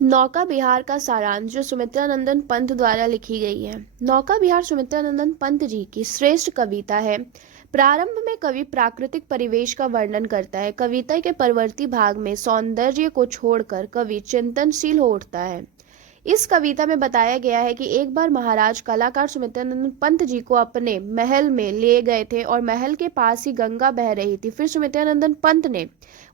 नौका विहार का सारांश जो सुमित्रानंदन पंत द्वारा लिखी गई है। नौका विहार सुमित्रानंदन पंत जी की श्रेष्ठ कविता है। प्रारंभ में कवि प्राकृतिक परिवेश का वर्णन करता है। कविता के परवर्ती भाग में सौंदर्य को छोड़कर कवि चिंतनशील हो उठता है। इस कविता में बताया गया है कि एक बार महाराज कलाकार सुमित्रानंद पंत जी को अपने महल में ले गए थे और महल के पास ही गंगा बह रही थी। फिर सुमित्रानंदन पंत ने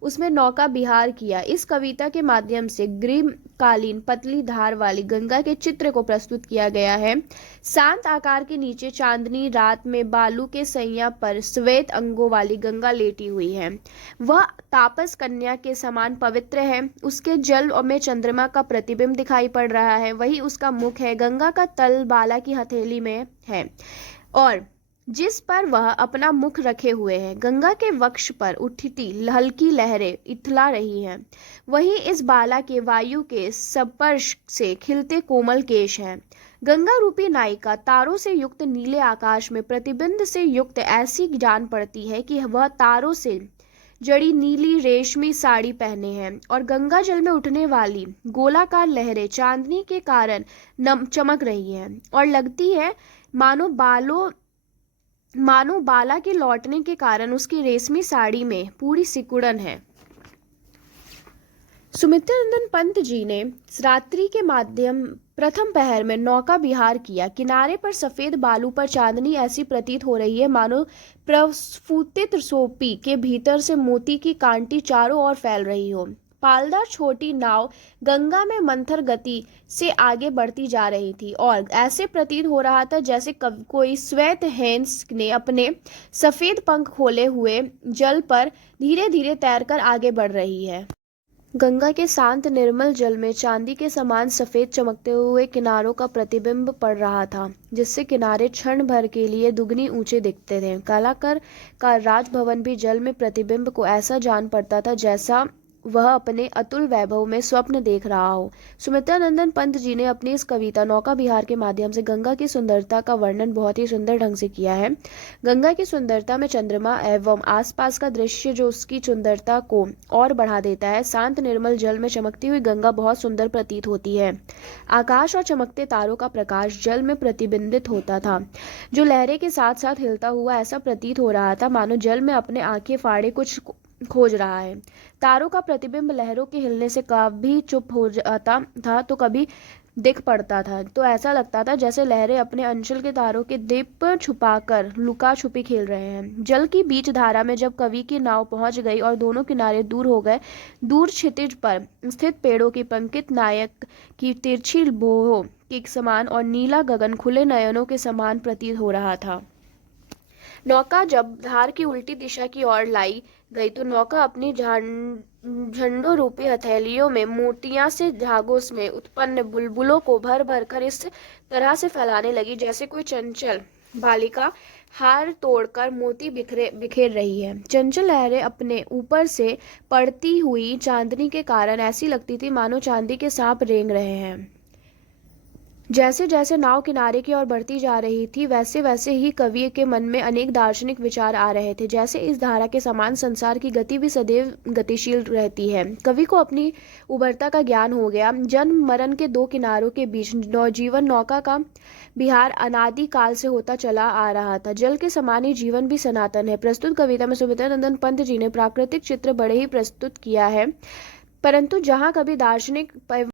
उसमें नौका विहार किया। इस कविता के माध्यम से ग्रीष्मकालीन पतली धार वाली गंगा के चित्र को प्रस्तुत किया गया है। शांत आकार के नीचे चांदनी रात में बालू के सैया पर श्वेत अंगों वाली गंगा लेटी हुई है। वह तापस कन्या के समान पवित्र है। उसके जल में चंद्रमा का प्रतिबिंब दिखाई पड़ रहा है। वही उसका मुख है। गंगा का तल बाला की हथेली में है और जिस पर वह अपना मुख रखे हुए है। गंगा के वक्ष पर उठती हल्की लहरें इथला रही हैं। वही इस बाला के वायु के स्पर्श से खिलते कोमल केश हैं। गंगा रूपी नायिका तारों से युक्त नीले आकाश में प्रतिबिंब से युक्त ऐसी जान पड़ती है कि वह तारों से जड़ी नीली रेशमी साड़ी पहने हैं और गंगा जल में उठने वाली गोलाकार लहरें चांदनी के कारण चमक रही हैं और लगती है मानो बाला के लौटने के कारण उसकी रेशमी साड़ी में पूरी सिकुड़न है। सुमित्रानंदन पंत जी ने रात्रि के माध्यम प्रथम पहर में नौका विहार किया। किनारे पर सफेद बालू पर चांदनी ऐसी प्रतीत हो रही है मानो प्रस्फुटित सोपी के भीतर से मोती की कांटी चारों ओर फैल रही हो। पालदार छोटी नाव गंगा में मंथर गति से आगे बढ़ती जा रही थी और ऐसे प्रतीत हो रहा था जैसे कोई श्वेत हंस ने अपने सफेद पंख खोले हुए जल पर धीरे धीरे तैरकर आगे बढ़ रही है। गंगा के शांत निर्मल जल में चांदी के समान सफेद चमकते हुए किनारों का प्रतिबिंब पड़ रहा था, जिससे किनारे क्षण भर के लिए दुगनी ऊंचे दिखते थे। कलाकार का राजभवन भी जल में प्रतिबिंब को ऐसा जान पड़ता था जैसा वह अपने अतुल वैभव में स्वप्न देख रहा हो। सुमित्रानंदन पंत जी ने अपनी इस कविता नौका विहार के माध्यम से गंगा की सुंदरता का वर्णन बहुत ही सुंदर ढंग से किया है। गंगा की सुंदरता में चंद्रमा एवं आसपास का दृश्य जो उसकी सुंदरता को और बढ़ा देता है। शांत निर्मल जल में चमकती हुई गंगा बहुत सुंदर प्रतीत होती है। आकाश और चमकते तारों का प्रकाश जल में प्रतिबिंबित होता था, जो लहरें के साथ साथ हिलता हुआ ऐसा प्रतीत हो रहा था मानो जल में अपने आंखें फाड़े कुछ खोज रहा है। तारों का प्रतिबिंब लहरों के हिलने से कभी चुप हो जाता था तो कभी दिख पड़ता था, तो ऐसा लगता था जैसे लहरें अपने अंचल के तारों के दीप छुपाकर लुका छुपी खेल रहे हैं। जल की बीच धारा में जब कवि की नाव पहुंच गई और दोनों किनारे दूर हो गए, दूर क्षितिज पर स्थित पेड़ों की पंक्ति नायक की तिरछी भौहों के समान और नीला गगन खुले नयनों के समान प्रतीत हो रहा था। नौका जब धार की उल्टी दिशा की ओर लाई गई तो नौका अपनी झंडों रूपी हथेलियों में मोतियां से धागों में उत्पन्न बुलबुलों को भर भर कर इस तरह से फैलाने लगी जैसे कोई चंचल बालिका हार तोड़कर मोती बिखेर रही है। चंचल लहरें अपने ऊपर से पड़ती हुई चांदनी के कारण ऐसी लगती थी मानो चांदी के सांप रेंग रहे हैं। जैसे जैसे नाव किनारे की ओर बढ़ती जा रही थी वैसे वैसे ही कवि के मन में अनेक दार्शनिक विचार आ रहे थे। जैसे इस धारा के समान संसार की गति भी सदैव गतिशील रहती है। कवि को अपनी उभरता का ज्ञान हो गया। जन्म मरण के दो किनारों के बीच नवजीवन नौका का विहार अनादि काल से होता चला आ रहा था। जल के समान ही जीवन भी सनातन है। प्रस्तुत कविता में सुमित्रानंदन पंत जी ने प्राकृतिक चित्र बड़े ही प्रस्तुत किया है, परंतु जहाँ कभी दार्शनिक